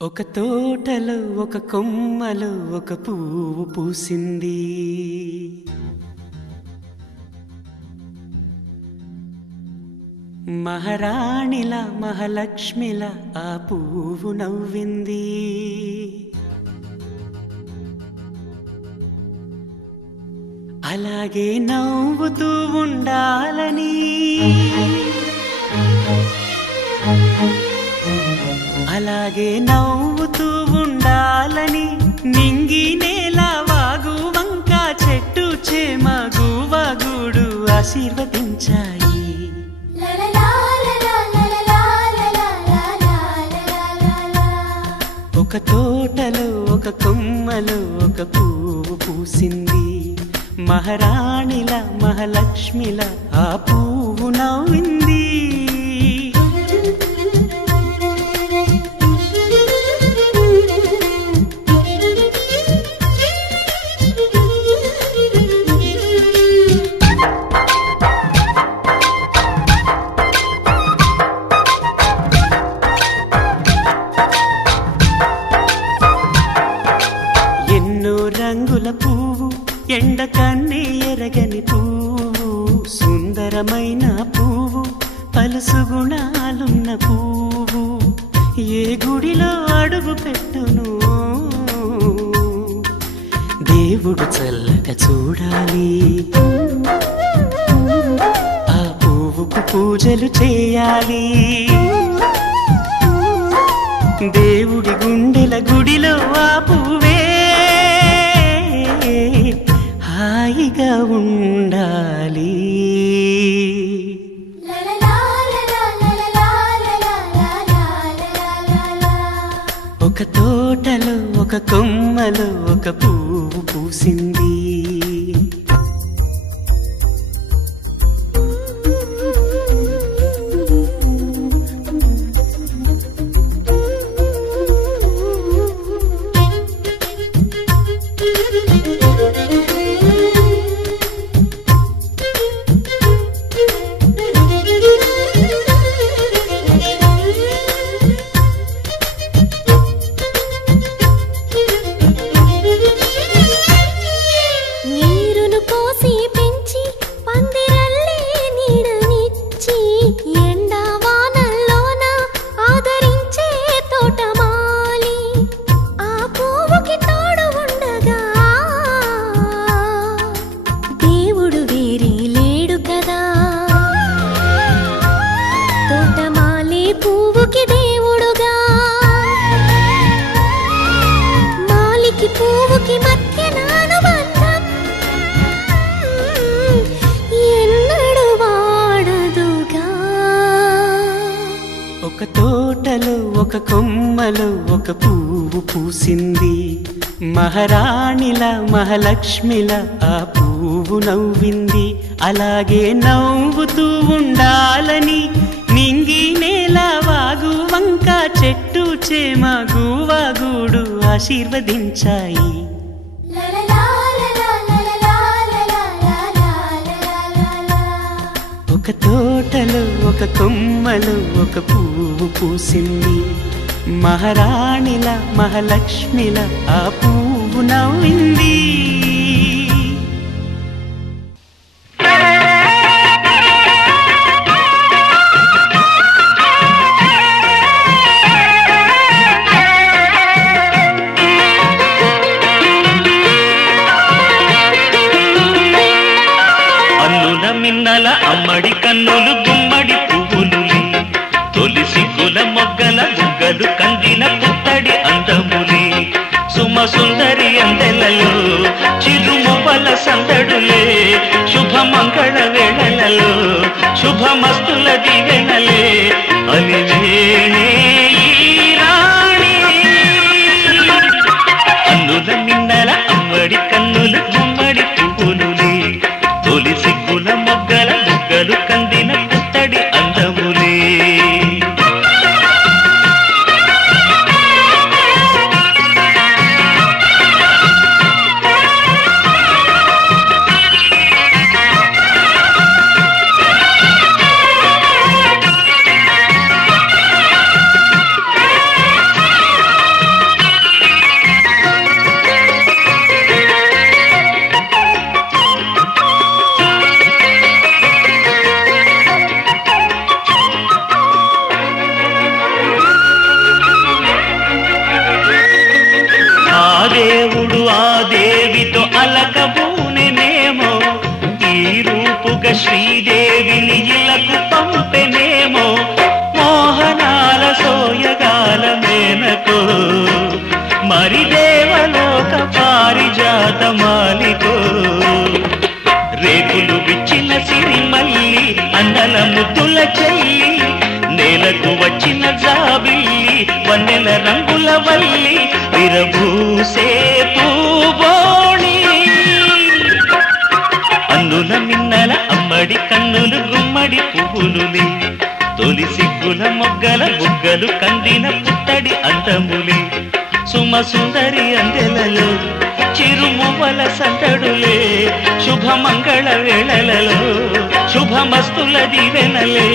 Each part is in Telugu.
ఒక తోటలో ఒక కొమ్మలో ఒక పువ్వు పూసింది. మహారాణిలా మహాలక్ష్మిలా ఆ పువ్వు నవ్వింది. అలాగే నవ్వుతూ ఉండాలని, అలాగే నవ్వుతూ ఉండాలని నింగి నేల వాగు వంక చెట్టు చేమ గువగూడు ఆశీర్వదించాయి. ఒక తోటలో ఒక కొమ్మలో ఒక పువ్వు పూసింది. మహారాణిల మహాలక్ష్మిల ఆ పువ్వు నవ్వింది. రంగుల పువ్వు, ఎండ కన్నే ఎరగని పువ్వు, సుందరమైన పువ్వు, పలుసు గుణాలున్న పువ్వు, ఏ గుడిలో అడుగు పెట్టును దేవుడు చల్లగా చూడాలి. ఆ పువ్వుకు పూజలు చేయాలి. దేవుడి గుండెల గుడిలో ఆ పువ్వే హాయిగా ఉండాలి. ఒక తోటలో ఒక కొమ్మలో ఒక పువ్వు పూసింది. ఒక తోటలో ఒక కొమ్మలో ఒక పువ్వు పూసింది. మహారాణిల మహాలక్ష్మిల ఆ పువ్వు నవ్వింది. అలాగే నవ్వుతూ ఉండాలని నింగి నేల వాగు వంక చెట్టు చేమ గువగూడు ఆశీర్వదించాయి. ఒక తోటలో ఒక కొమ్మలో ఒక పువ్వు పూసింది. మహారాణిల మహాలక్ష్మిల ఆ పువ్వు నవ్వింది. మిన్నల అమ్మడి కన్నులు గుమ్మడి పువ్వులులి, తొలి సిగ్గుల మొగ్గల బుగ్గలు కందిన పుత్తడి అందములి, సుమ సుందరి అందెలలో చిరుముపల సందడులే, శుభమంగళ వేళలలో శుభమస్తుల దివెనలే అలివేణే ఈ రాణి. అన్నుల మిన్నల అమ్మడి కన్నులు గుమ్మడి పువ్వులులి, తొలి సిగ్గుల మొగ్గల బుగ్గలు కందిన పుత్తడి అందములే. శ్రీదేవిని ఇలకు పంపెనేమో మోహనాల సోయగాల మేనకో మరి దేవలోక పారిజాత మాలికో రేకులు విచ్చిన సిరిమల్లి అందల ముద్దుల చెల్లి నేలకు వచ్చిన జాబిల్లి వన్నెల రంగుల వల్లి విరబూసే పూబోణి అన్నుల మిన్నల అమ్మడి కన్నులు గుమ్మడి పువ్వులులే తొలి సిగ్గుల మొగ్గల బుగ్గలు కందిన పుట్టడి అందములే సుమ సుందరి అందెలలో చిరుమువ్వల సందడులే శుభమంగళ వేళలలో శుభమస్తుల దివెనలే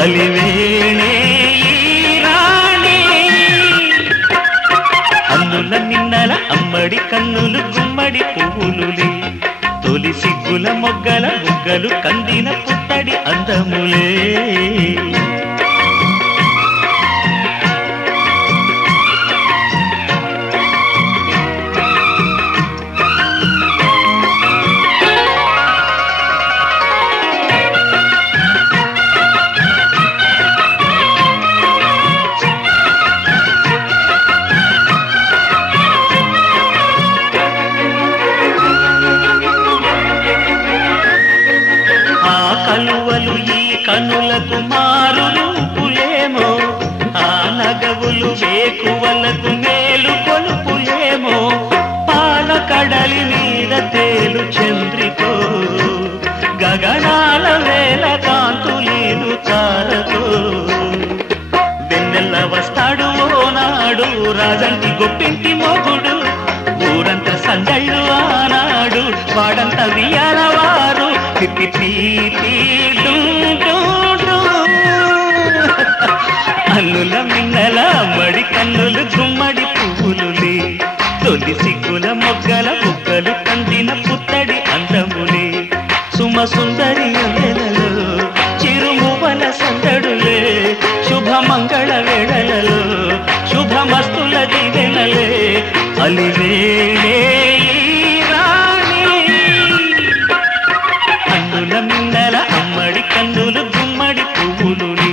అలివేణే రాణి అన్నుల మిన్నల అమ్మడి కన్నులు గుమ్మడి పువ్వులులే తొలి సిగ్గుల మొగ్గల బుగ్గలు కందిన పుట్టడి అందములే కలువలు ఈ కనులకు మారు రూపులేమో ఆ నగవులు వేకువలకు మేలు కొలుపులేమో పాల కడలి మీద తేలు చంద్రికో గగనాల వేల కాంతులీలు తారకో వెన్నెల్ల వస్తాడు ఓనాడు రాజంటి గొప్పింటి మొగుడు ఊరంతా సందళ్ళు ఆనాడు వాడంత వియాలవారు అన్నుల మిన్నల మడి కన్నులు గుమ్మడి పువ్వులులే తొలి సిగ్గుల మొగ్గల బుగ్గలు కందిన పుత్తడి అందములే సుమ సుందరి అందెలలో చిరుమువల సందడులే శుభమంగళ వేళలలో శుభమస్తుల దివెనలే అలివేణే మిన్నల అమ్మడి కన్నులు గుమ్మడి పువ్వులుని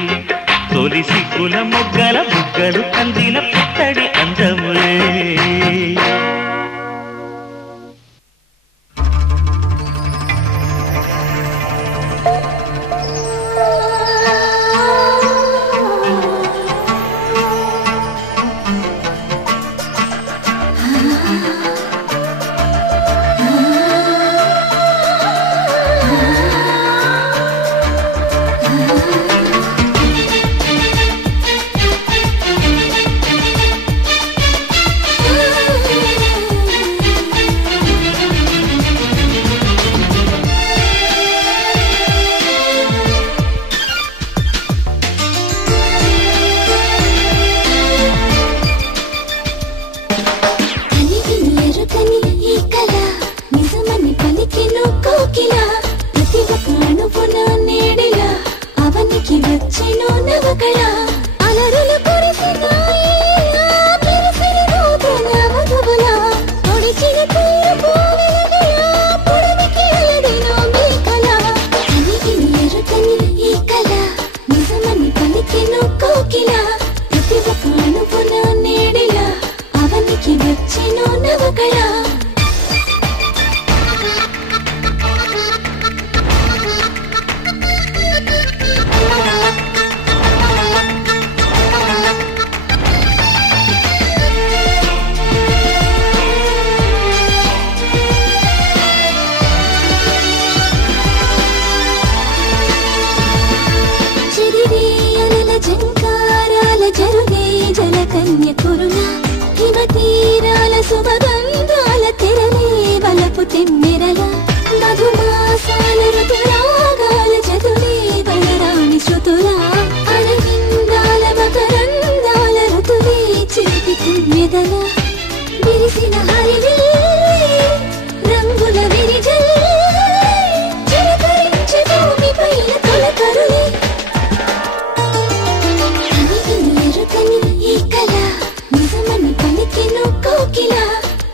తొలి సిగ్గుల మొగ్గల బుగ్గలు కందిన పుట్టడి అందములే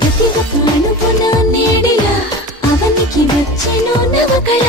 ప్రతి ఒక్క అణువున నీడిలా అవనికి వచ్చెను నవకళ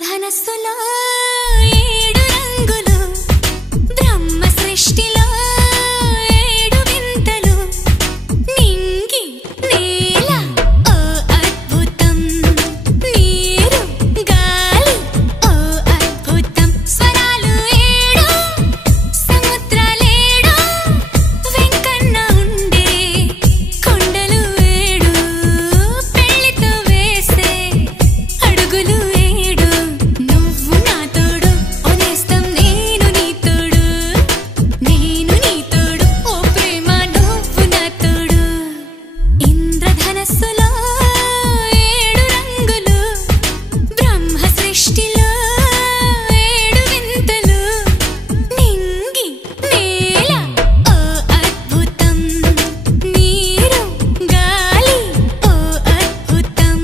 ఇంద్రధనస్సులో 7 రంగులు, బ్రహ్మ సృష్టిలో 7 వింతలు, నింగి నేల ఓ అద్భుతం, నీరు గాలి ఓ అద్భుతం, స్వరాలు 7 సముద్రాలేడు, వెంకన్న ఉండే కొండలు 7, పెళ్లితో వేసే అడుగులు 7, నువ్వు నా తోడు ఓ నేస్తం, నేను నీ తోడు, నేను నీ తోడు ఓ ప్రేమ, నువ్వు నా తోడు. ఇంద్రధనస్సులో 7 రంగులు, బ్రహ్మ సృష్టిలో 7 వింతలు, నింగి నేల ఓ అద్భుతం, నీరు గాలి ఓ అద్భుతం.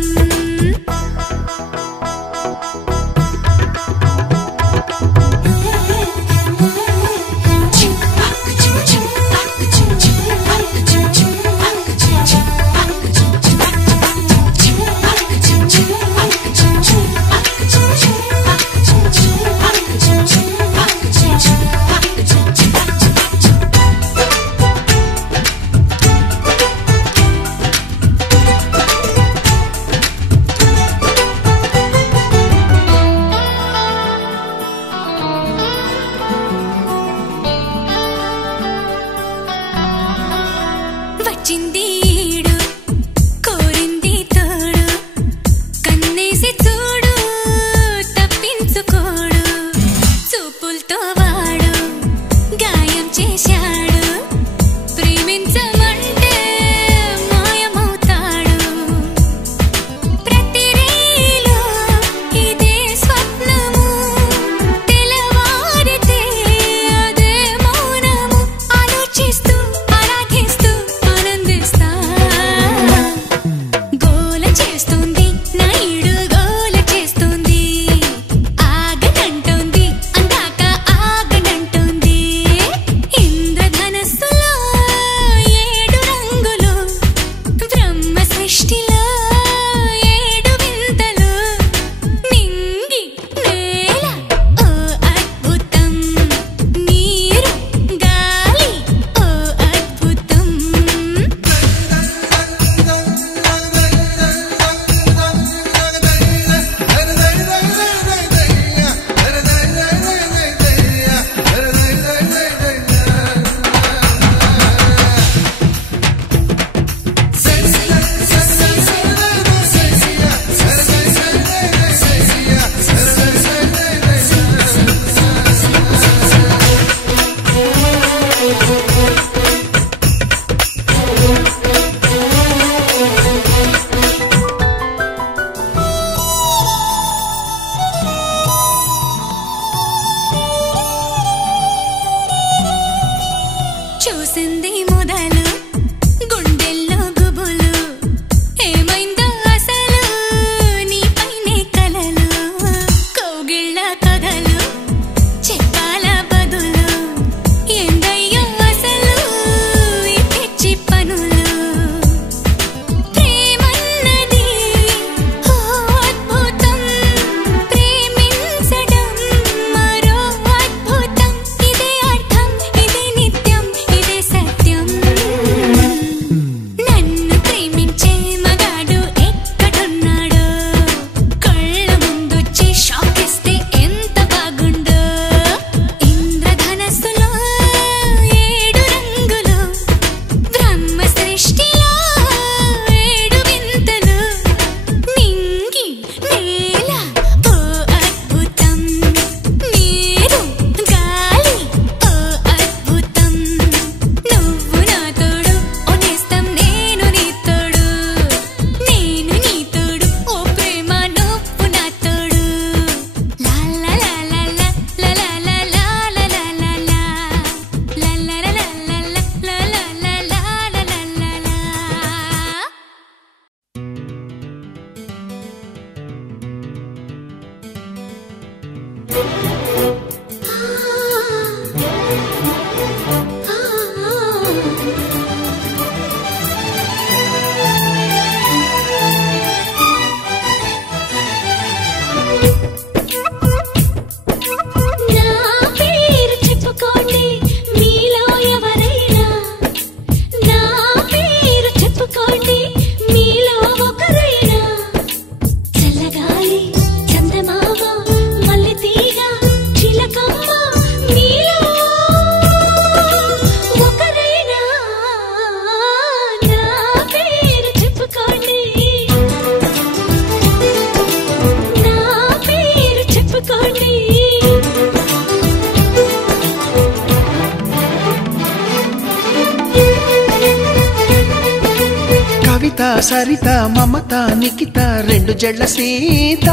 కవిత సరిత మమత నిఖిత రెండు జడ్ల సీత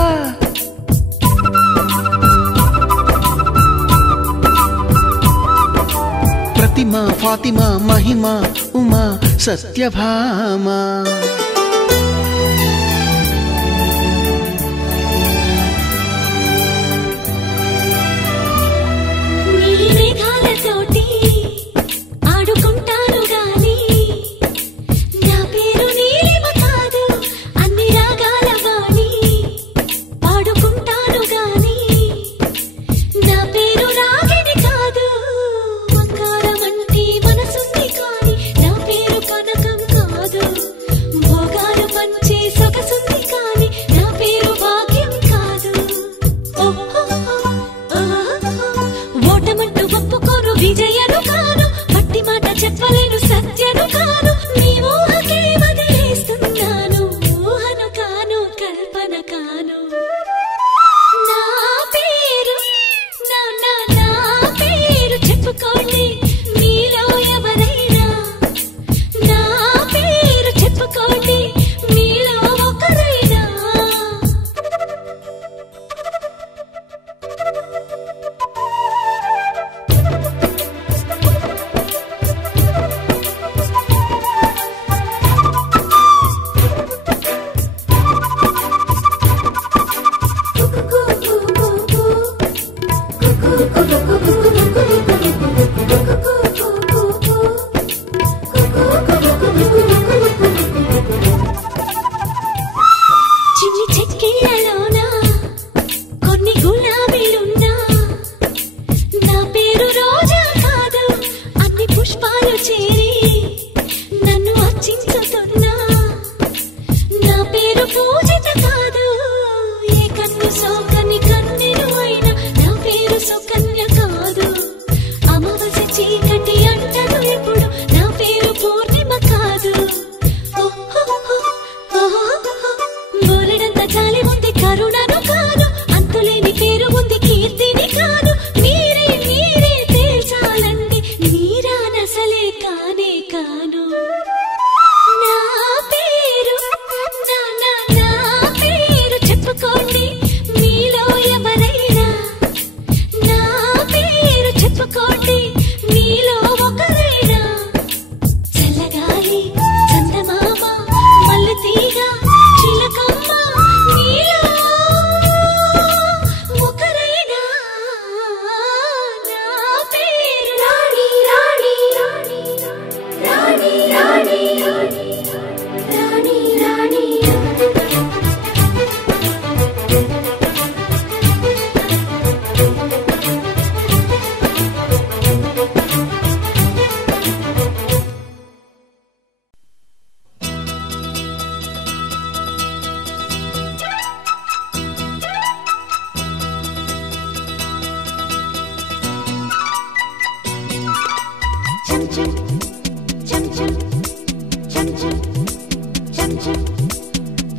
ప్రతిమ ఫాతిమా మహిమ ఉమా సత్యభామ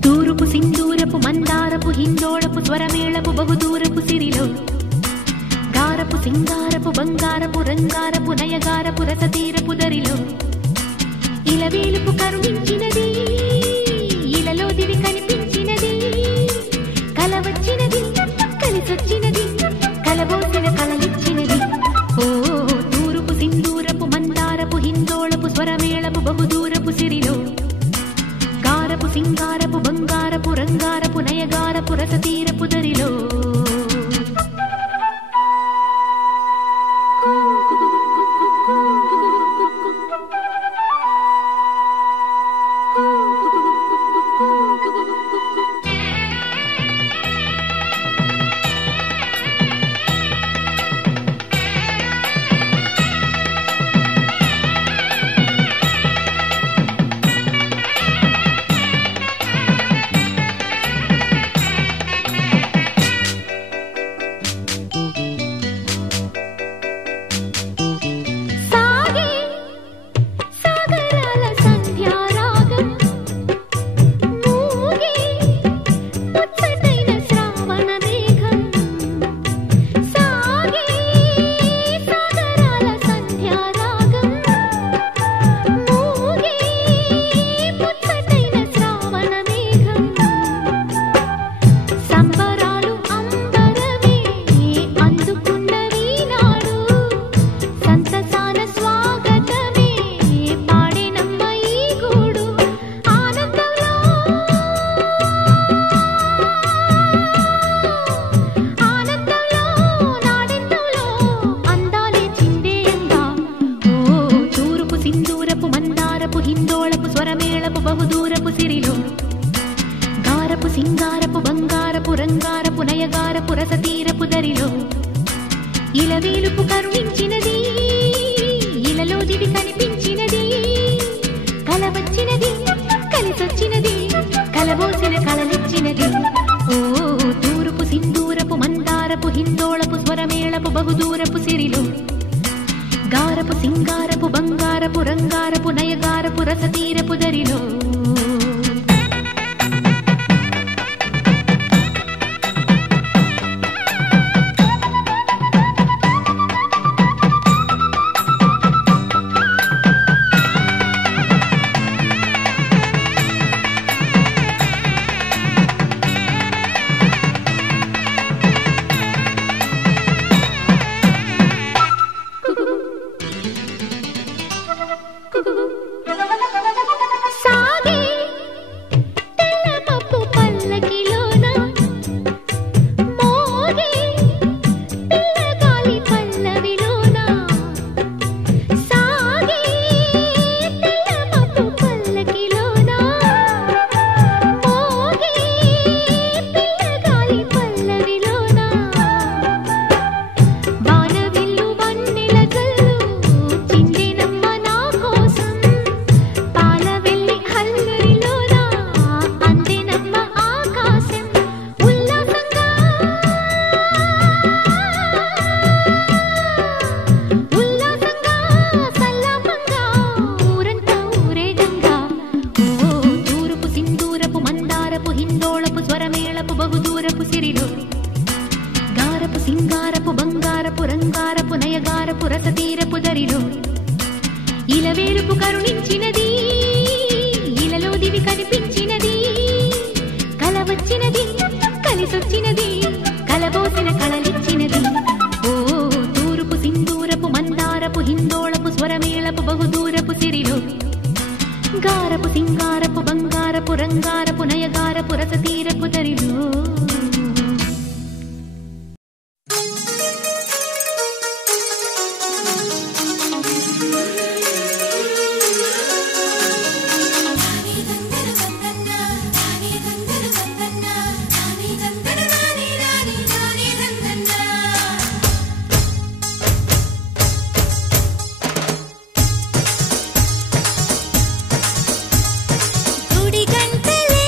తూరుపు సింధూరపు మందారపు హిందోళపు స్వరమేళపు బహుదూరపు సిరిలో గారపు సింగారపు బంగారపు రంగారపు నయగారపు రసతీరపు దరిలో ఇలవేలుపు కరుణించినది ఇలలో దివి కనిపించినది కలవచ్చినది కలిసొచ్చినది కలబోసిన కలలిచ్చినది ఓ తూరుపు సింధూరపు మందారపు హిందోళపు స్వరమేళపు బహుదూరపు సిరిలో గారపు సింగారపు బంగారపు రంగారపు నయగారపు రసతీరపు దరిలో సిరిలో గారపు సింగారపు బంగారపు రంగారపు నయగారపు రసతీరపు దరిలో ఇలవేలుపు కరుణించినది ఇలలో దివి కనిపించినది కల వచ్చినది కలిసొచ్చినది కలబోసిన కలలిచ్చినది ఓ తూరుపు సింధూరపు మందారపు హిందోళపు స్వరమేళపు బహుదూరపు సిరిలో గారపు సింగారపు బంగారపు రంగారపు నయగారపు రసతీరపు దరిలో ఇలవేలుపు కరుణించినది ఇలలో దివి కనిపించినది కల వచ్చినది కలిసొచ్చినది కలబోసిన కలలిచ్చినది ఓ తూరుపు సింధూరపు మందారపు హిందోళపు స్వరమేళపు బహుదూరపు సిరిలో గారపు సింగారపు బంగారపు రంగారపు నయగారపు రసతీరపు దరిలో గుడి గంటలే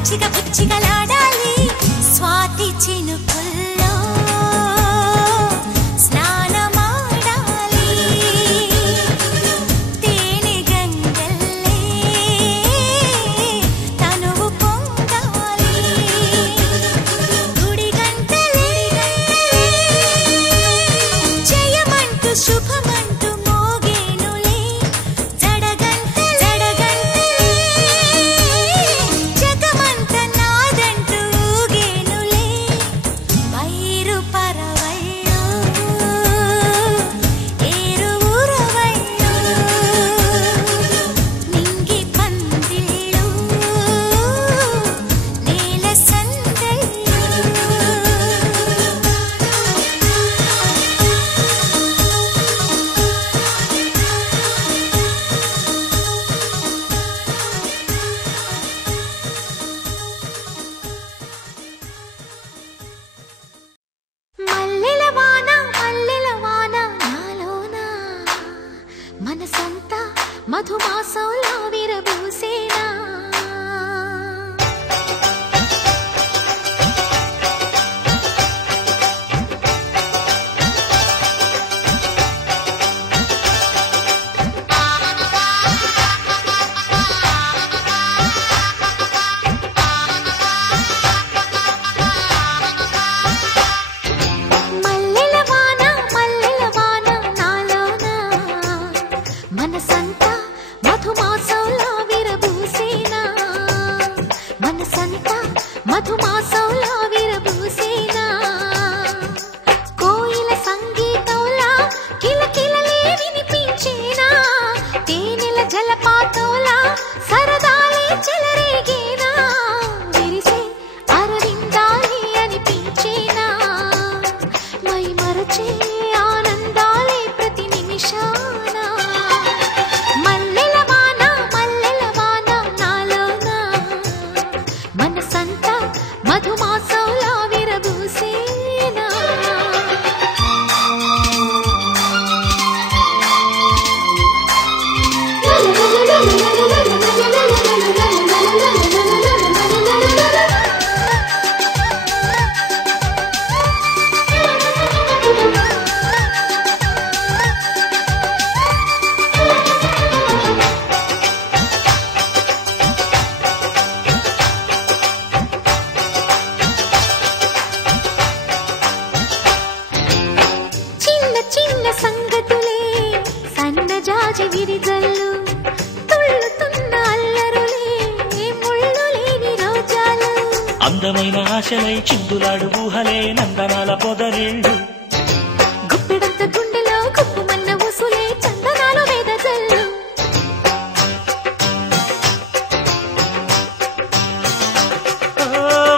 బుచ్చిగా బుచ్చిగలాడాలి స్వాతి చినుకుల్లో స్నానమాడాలి తేనె గంగల్లే తనువు పొంగాలి గుడి గంటలే జయమంటూ శుభమంటూ మోగేనులే జడగంటలే జగమంత నాదంటూ ఊగేనులే పైరు పరవళ్ళు ఏరు ఊరవళ్ళు నింగి పందిళ్ళు నేల సందళ్ళు మల్లెల వాన నాలోన మనసంతా మధుమాసంలా విరబూసేనా మల్లెల వాన నాలోన మనసంతా మధుమాసంలా విరబూసేనా మనసంతా మధుమాసంలా విరబూసేనా కోయిల సంగీతంలా కిలకిలలే వినిపించేనా తేనెల జలపాతంలా సరదాలే చెలరేగేనా విరిసే అరవిందాలే అనిపించేనా మై మరచే ఆనందాలే ప్రతి నిమిషాన మల్లెల వాన నాలోన మనసంతా మధుమాసంలా విరబూసేనా చిన్న చిన్న సంగతులే సన్నజాజి విరిజల్లు తుళ్ళుతున్న అల్లరులే ముళ్ళు లేని రోజాలు అందమైన ఆశలై చిందులాడు ఊహలే నందనాల పొదరిళ్ళు గుప్పెడంత గుండెలో గుప్పుమన్న ఉసులే చందనాలు వేదజల్లు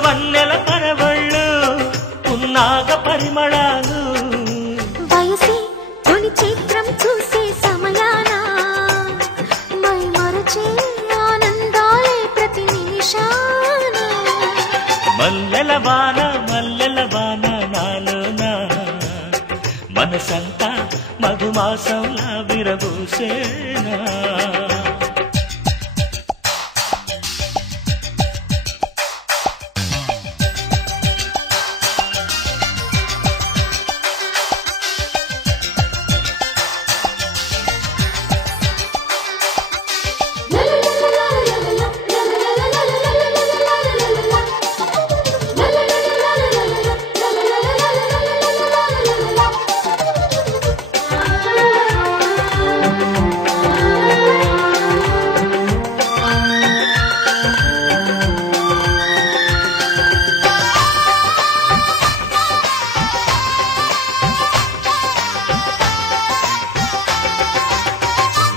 వన్నెల పరవళ్ళు పున్నాగ పరిమళాలు వయసి తొలి చిత్రం చూసే సమయాన మై మరచే ఆనందాలే ప్రతి నిమిషాన మల్లెల వాన నాలోన మనసంతా మధుమాసంలా విరబూసేనా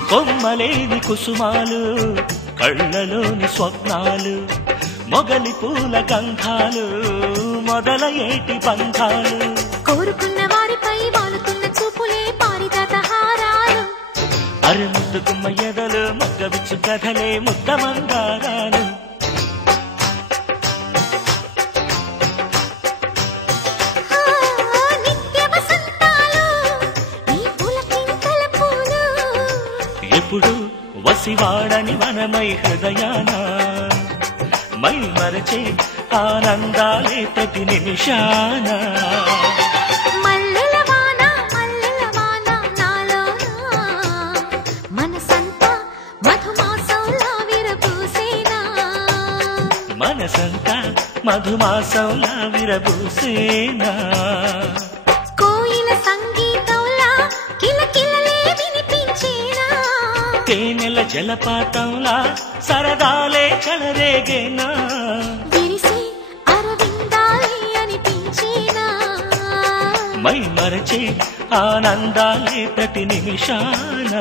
కొమ్మలేని కుసుమాలు కళ్ళలోని స్వప్నాలు మొగలి పూల గంధాలు మొదలయేటి బంధాలు కోరుకున్న వారిపై వాలుతున్న చూపులే పారిజాత హారాలు అరముద్దుకుమ్మ ఎదలు మొగ్గవిచ్చు కథలే ముద్ద మందారాలు నిత్య వసంతాలు ఈ పులకింతల పూలు ఎప్పుడు వసివాడని మనమై హృదయాన మై మై మరచే ఆనందాలే ప్రతి నిమిషాన మల్లెల వాన నాలోనా మనసంతా మధుమాసంలా విరబూసేనా మనసంతా మధుమాసంలా విరబూసేనా కోయిల సంగీతంలా కిలకిలలే వినిపించేనా తేనెల జలపాతంలా సరదాలే చెలరేగేనా విరిసి అరవిందాలే అనిపించేనా మై మరచే ఆనందాలే ప్రతి నిమిషాన